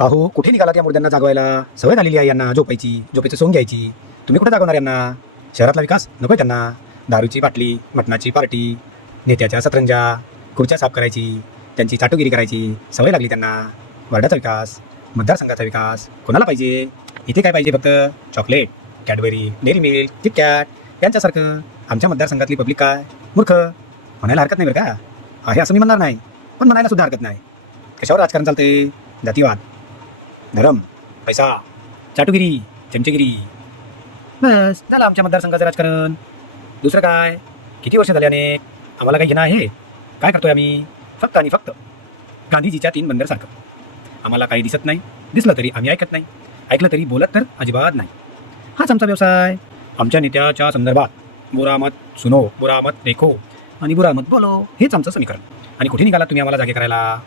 अहो कुठे निघाला त्या मुर्द्यांना जागवायला? सवय झालेली आहे यांना झोपायची झोपेचं सोंग घ्यायची. तुम्ही कुठे जागवणार यांना? शहरातला विकास? नको आहे त्यांना. दारूची बाटली मटणाची पार्टी नेत्याच्या सतरंजा खुर्च्या साफ करायची त्यांची चाटुगिरी करायची. सवय लागली त्यांना. वर्डाचा विकास मतदारसंघाचा विकास. कोणाला पाहिजे? इथे काय पाहिजे फक्त? Chocolate Cadbury dairy milk KitKat यांच्यासारखं. आमच्या मतदारसंघातली पब्लिक काय? मूर्ख. म्हणायला हरकत नाही बरं का? आहे असं मी म्हणणार नाही. पण म्हणायला सुद्धा हरकत नाही. कशावर राजकारण चालते जातीवाद धरम पैसा चाटुगिरी चमचेगिरी बस झालं आमच्या मतदारसंघाचं राजकारण. दुसरं काय? किती वर्ष झाले अनेक? आम्हाला काही घेणं आहे? काय करतोय आम्ही? फक्त आणि फक्त गांधीजीच्या तीन बंदरसारखं आम्हाला काही दिसत नाही दिसलं तरी आम्ही ऐकत नाही ऐकलं तरी बोलत तर अजिबात नाही. हाच आमचा व्यवसाय. आमच्या नेत्याच्या संदर्भात बुरा मत सुनो बुरा मत देखो आणि बुरा मत बोलो हेच आमचं समीकरण. आणि कुठे निघाला तुम्ही आम्हाला जागे करायला?